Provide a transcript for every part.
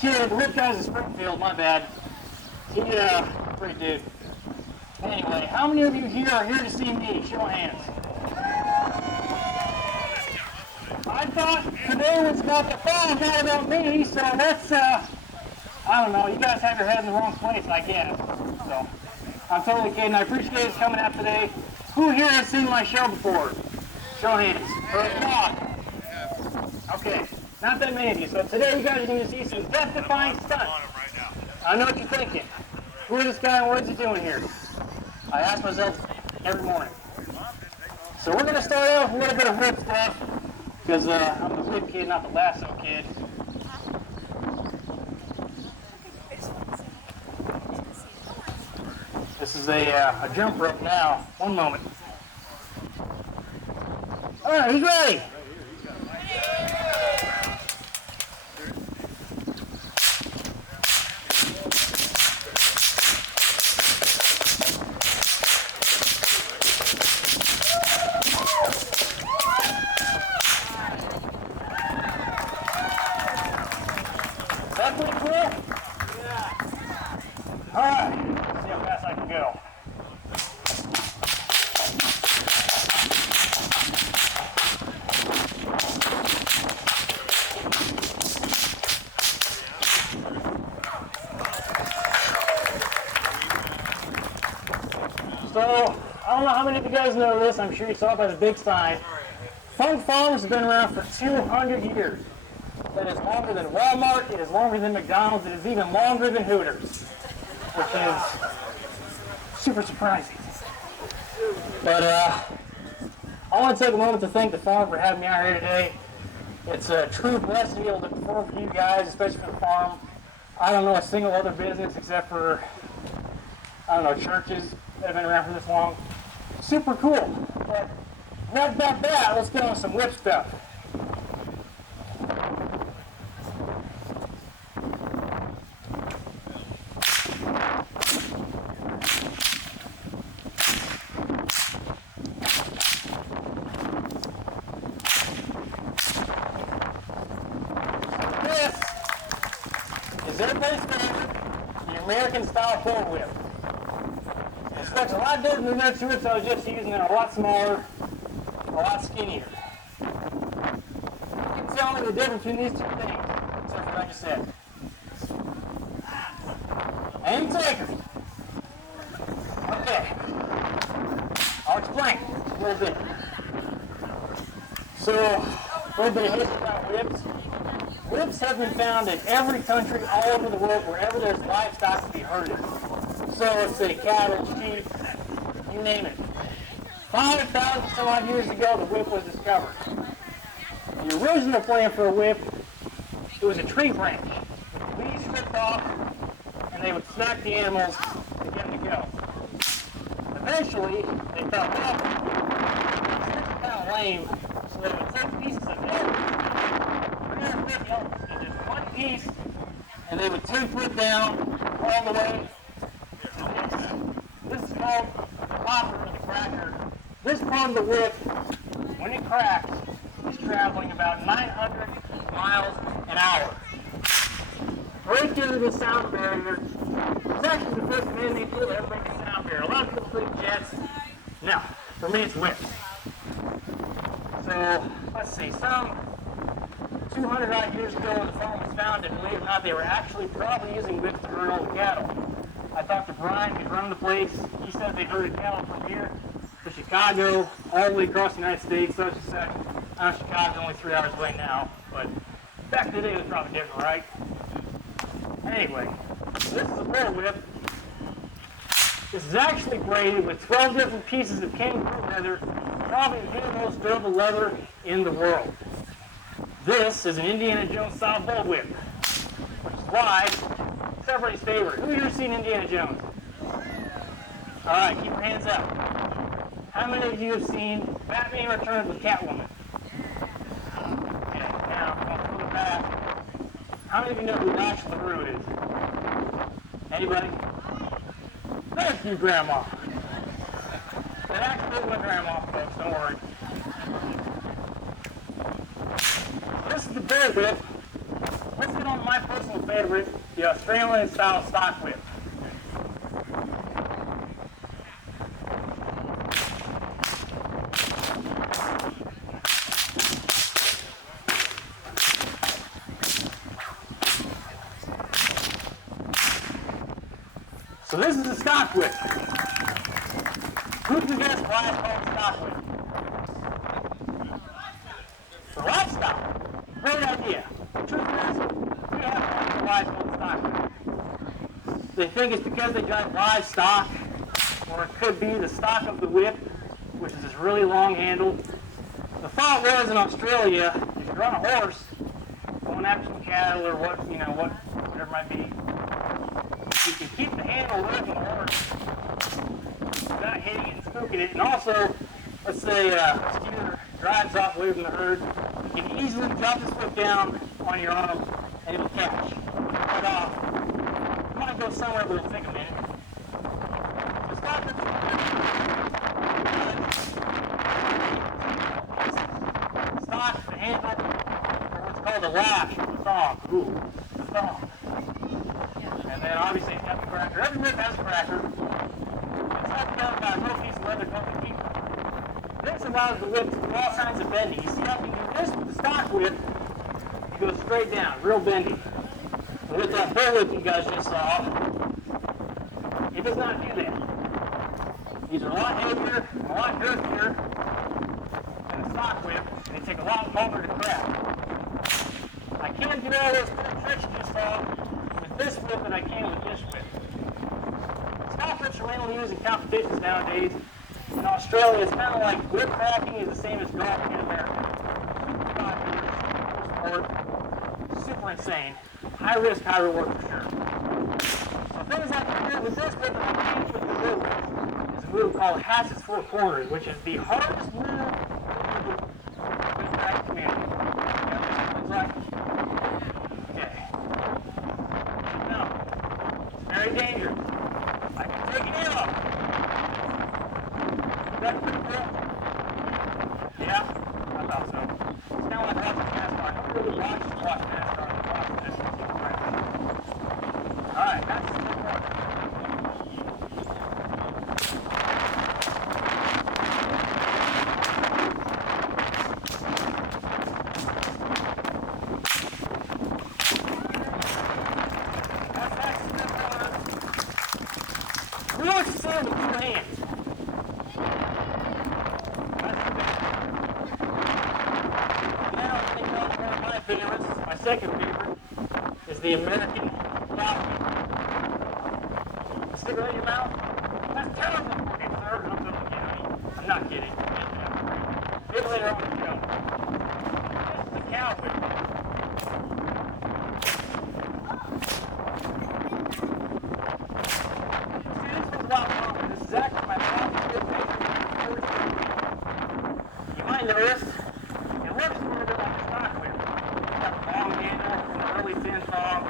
kid, the whip guy's in Springfield, my bad. He, great dude. Anyway, how many of you here are here to see me? Show of hands. I thought today was about the farm, not about me, so that's, I don't know, you guys have your head in the wrong place, I guess. So, I'm totally kidding. I appreciate you coming out today. Who here has seen my show before? Show of hands. Or if not, okay, not that many of you. So today you guys are going to see some death-defying stunts. I know what you're thinking. Who is this guy and what is he doing here? I ask myself every morning. So we're going to start out with a little bit of whip stuff, because I'm the whip kid, not the lasso kid. This is a jump rope now. One moment. All right, who's ready? Is that pretty cool? Yeah. All right, let's see how fast I can go. So, I don't know how many of you guys know this, I'm sure you saw it by the big sign. Funk Farms has been around for 200 years. That is longer than Walmart, it is longer than McDonald's, it is even longer than Hooters, which is super surprising. But I want to take a moment to thank the farm for having me out here today. It's a true blessing to be able to perform for you guys, especially for the farm. I don't know a single other business except for, I don't know, churches that have been around for this long. Super cool. But enough about that, let's get on some whip stuff. This is everybody's favorite, the American style pole whip. It's looks a lot different than the two whips I was just using. They're a lot smaller, a lot skinnier. You can tell me the difference between these two things, except for what I just said. And taker. Okay. I'll explain a little bit. So, a little bit of history about whips. Whips have been found in every country all over the world wherever there's livestock to be herded. So let's say cattle, sheep, you name it. 5,000 some odd years ago, the whip was discovered. The original plan for a whip, it was a tree branch. The leaves stripped off, and they would smack the animals to get them to go. Eventually, they felt that it's kind of lame, so they would take pieces of everything. In just one piece, and they would tape it down all the way to this. This is called the popper or the cracker. This part of the whip, when it cracks, is traveling about 900 miles an hour. Right through the sound barrier. It's actually the first man-made tool to ever make a sound barrier. A lot of people think jets. No, for me it's whips. So, let's see, some 200 odd years ago when the farm was founded, believe it or not, they were actually probably using whips to herd all the cattle. I talked to Brian, who's running the place. He said they herded cattle from here to Chicago, all the way across the United States. So it's just I know Chicago's only 3 hours away now, but back in the day it was probably different, right? Anyway, this is a bull whip. This is actually braided with 12 different pieces of kangaroo leather, probably the most durable leather in the world. This is an Indiana Jones style bullwhip, which is why it's everybody's favorite. Who here has seen Indiana Jones? All right, keep your hands up. How many of you have seen Batman Returns with Catwoman? Okay, now I'll pull it back. How many of you know who Nash LaRue is? Anybody? Thank you, Grandma. That actually is my grandma, folks, don't worry. This is the bullwhip. Let's get on to my personal favorite, the Australian style stock whip. So this is a stock whip. Who can guess why it's called stock whip? For livestock. Great idea. The truth is, we have no why it's called stock whip. They think it's because they drive livestock, or it could be the stock of the whip, which is this really long handle. The thought was in Australia, if you're on a horse, going after some cattle or whatever it might be, you can keep the handle away from the horse without hitting it and spooking it. And also, let's say a steer drives off away from the herd, you can easily drop this whip down on your arm and it will catch right off. It might go somewhere, but it'll take a minute. So stop it. Stock, the handle, or what's called a lash, the thong. Ooh, the thong. And then obviously it's got the cracker. Every whip has a cracker. It's held down by a little piece of leather called the keeper. This allows the whip to do all kinds of bending. You see how you can do this with the stock whip, it goes straight down, real bendy. But with that bull whip you guys just saw, it does not do that. These are a lot heavier and a lot girthier than a stock whip, and they take a lot longer to crack. I can't do all those cool tricks you just saw with this whip than I can with this whip. Stock whips are mainly used in competitions nowadays. In Australia, it's kind of like whip cracking is the same as golfing in America. Super insane. High risk, high reward for sure. So things I can do with this whip that I can't with the blue whip is a move called Hass's Four Corners, which is the hardest move in the whip crack community. Okay. Now, it's very dangerous. I can take it in off. That's pretty cool. Yeah, I thought so. It's kind of like watching NASCAR. I don't really watch NASCAR. I watch this. Alright, that's the good one. That's the good one. We want to stand with two hands. My second favorite is the American Falcon. Stick it in your mouth? That's terrible. Okay, sir, I'm going to get me. I'm not kidding. Maybe later on we go. This is the cow whip. See, this one's a lot longer. This is actually my father's good favorite. You might notice it looks a little bit like a stock whip. Long handle, really thin thong.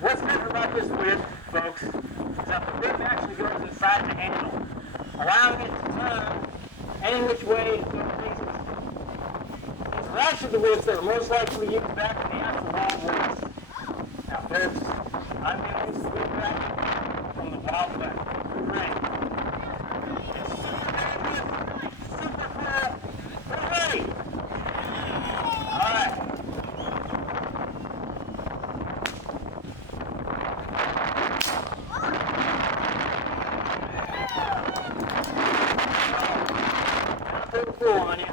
What's different about this whip, folks, is that the whip actually goes inside the handle, allowing it to turn any which way it thinks it's. These are actually the whips that are most likely used back in the actual Wild West. Now, folks, I'm going to use the whip back from the Wild West. Great. It's super dangerous, super cool. We're ready. All right. Cool on you.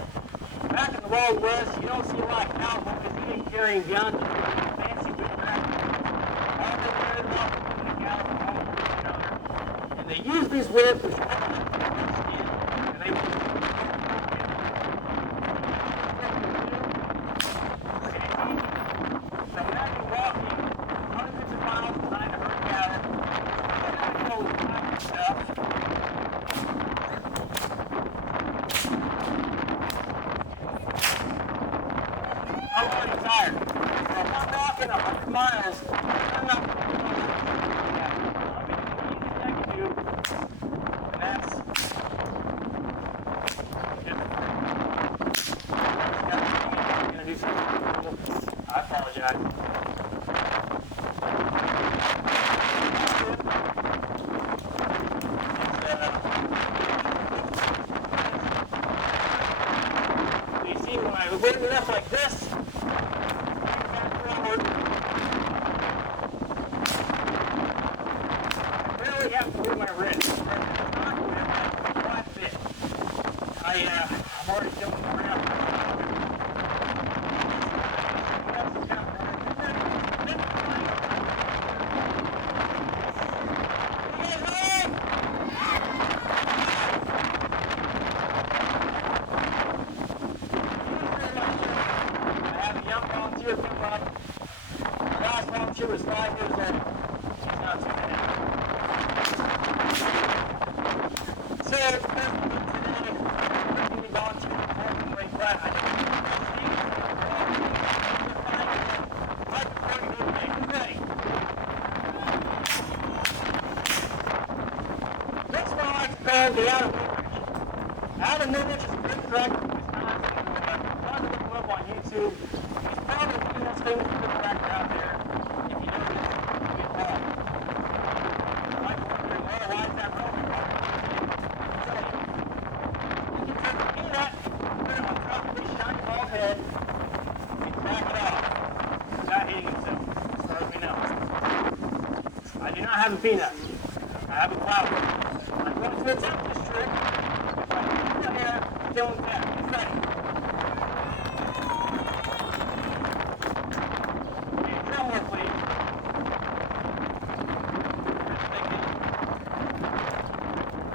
Back in the Wild West, you don't see a lot of cowboys even carrying guns and fancy whip cracking. All they carried off in the cows from one to another. And they use these whips which hold up to their skin, and they so imagine walking hundreds of miles behind a herd of cattle. They're going to go with stuff. I'm already tired. So if I'm walking 100 miles, I'm not going to do that. I'm going to do anything I can do, and that's different. I'm going to do something. I apologize. years old. She's not too bad. So, it's been today. We gone to the Portland Ring Flat. I think right before you go today. Who's ready? This one is called the Out of Newbridge. Out of Newbridge is a great track in Wisconsin. Look him up on YouTube. He's probably the most famous good tractor out there. If you know this, good call. You might be wondering, well, why is that wrong? You can take a peanut, put it on top of this shiny bald head, and crack it off without hitting himself, as far as we know. I do not have a peanut. I have a plow. I'm going to attempt this trick. I'm here, killing cat. Get ready. Drum roll, please.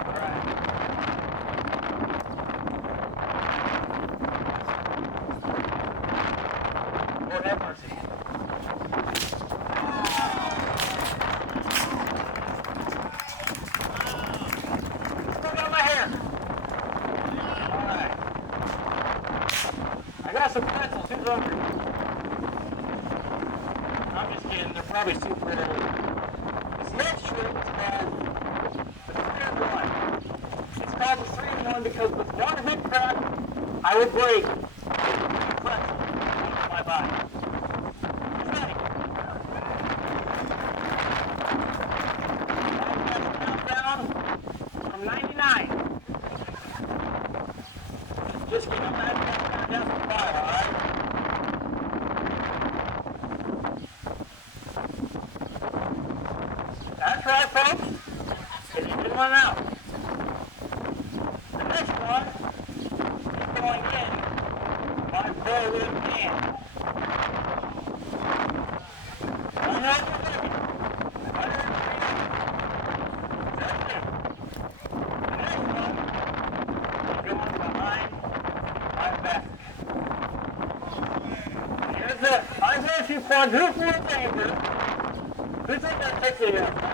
All right. Lord have mercy. Still got my hair. All right. I got some pretzels. Who's hungry? I'm just kidding. They're probably super old. This next trick is called the 3-in-1. It's called the 3-in-1 because with one hip crack, I would break 3 pretzels on my body. Get ready. I'm going to count down from 99. Just keep on that count down from 5, all right? That's right, folks. Get a good one out. The next one is going in by forward hand. 150. 103. That's it. The next one is going behind my back. Here's the, I'm going to quadruple chamber. Who's going to take the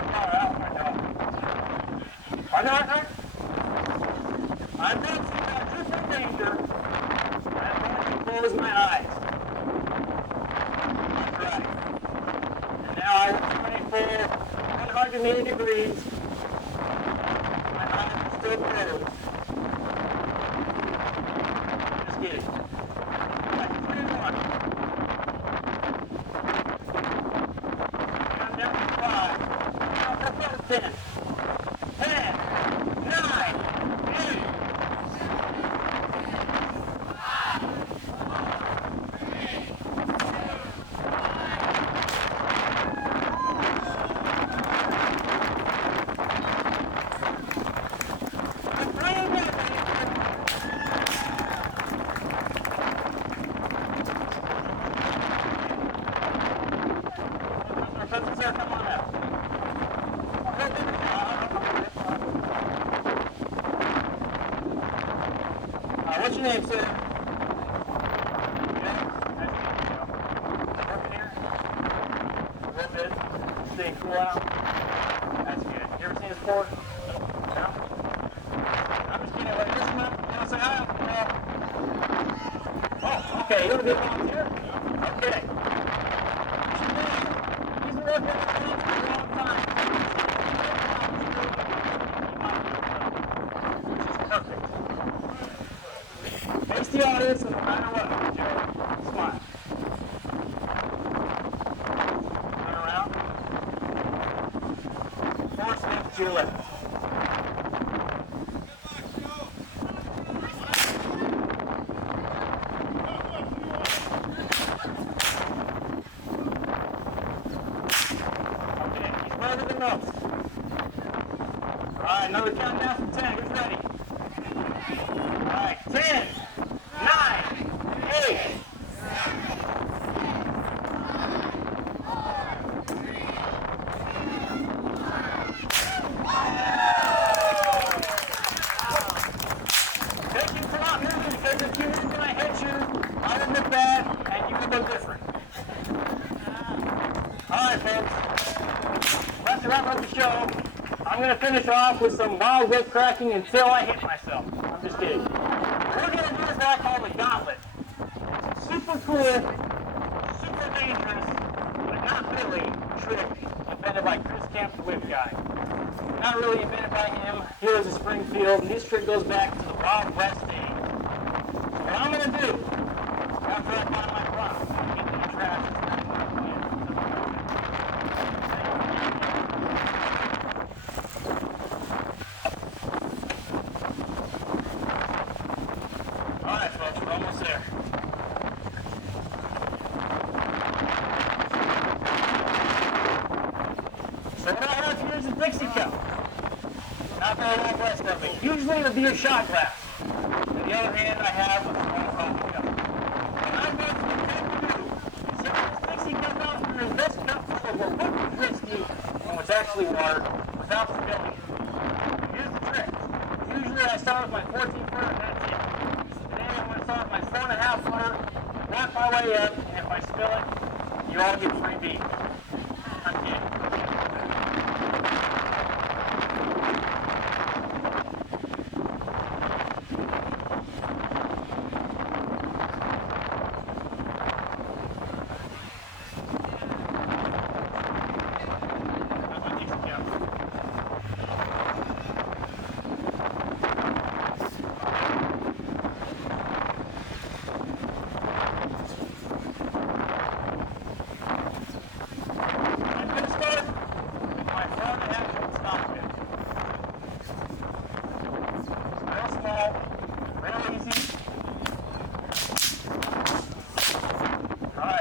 power out of my dog? Partner? I'm going to quadruple danger. I'm going to close my eyes. That's right. And now I will train for 180 degrees. My eyes are still closed. Just kidding. Right, 3-in-1. Count down to 5. Count to 10. 10. 9. 8. Sir, come on out. What's your name, sir? Working here? A little bit. Staying cool out? That's good. You ever seen this before? No? I'm just kidding. Like this one, you want to say hi? Oh, okay. You want to be a volunteer? Okay. He's been working on this for a long time. Which is perfect. Face the audience, no matter what, Joe. Smile. Turn around. 4 steps to your left. Okay, he's further than most. Alright, another countdown from 10. Who's ready? Alright, 10, 9, 8. Thank you for not moving because if you move when I hit you, I'll admit that and you can look different. Alright, folks. wrap up the show. I'm going to finish off with some wild whip cracking until I hit myself. I'm just kidding. We're going to do this I call the gauntlet. It's super cool, super dangerous, but not really trick invented by Chris Camp, the whip guy. Not really invented by him. He was in Springfield, and this trick goes back to the Wild West days. So what I'm going to do, after I find my prop, I'm going to get in the trash and start my plan. Alright folks, we're almost there. So what I have here is a Dixie cup. Not very Wild West of it. Usually it would be a shot glass. On the other hand, I have a small coffee cup. What I'm going to attempt to do is take this Dixie cup out and there's this cup full of what would be whiskey and what's actually water without spilling it. Here's the trick. Usually I start with my 14 footer and that's it. Today I'm going to start with my 4.5 footer, work my way up, and if I spill it, you all get free beef. I'm kidding.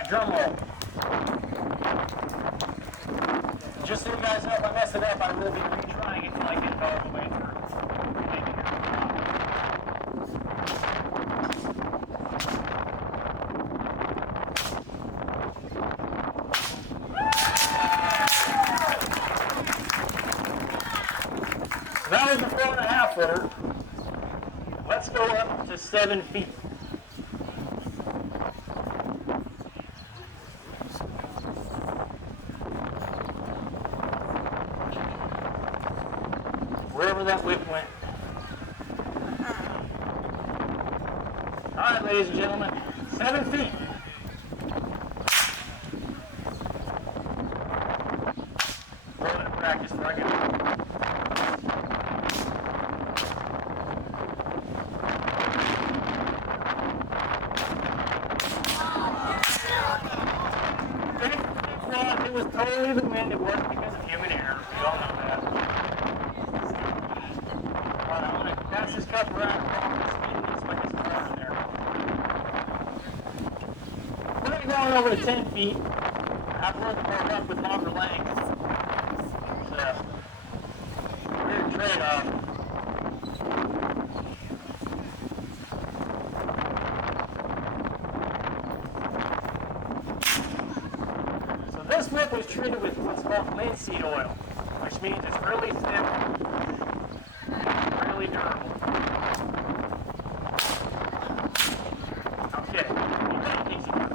Drum roll. Just so you guys know, if I mess it up, I will be retrying it until I get it all the way through. So that was the 4.5 footer. Let's go up to 7 feet. Wherever that whip went. All right, ladies and gentlemen, 7 feet. A little bit of practice before I get it. It was totally the wind. It wasn't because of human error. We all know that. Alright, I'm going to pass this cup around and spin this like it's more in there. We're going to go on over to 10 feet. I've worked more up with longer lengths. It's a weird trade-off. This whip was treated with what's called linseed oil, which means it's really thin, really durable. Okay, you got it, Dixie cup.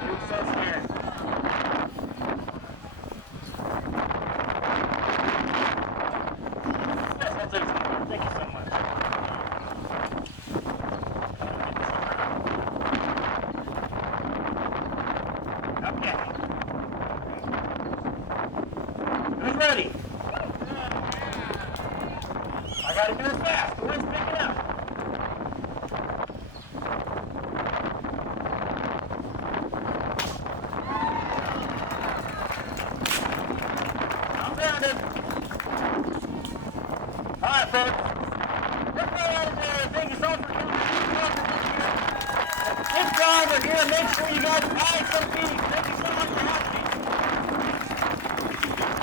You're so scared. Yes, that's it. Thank you so much. Okay. Who's ready? I gotta do it fast. The wind's picking up. I'm grounded. Alright, folks. Let's go out there. Thank you so much for coming. This time we're here. Make sure you guys buy some feed. Thank you so much for having me.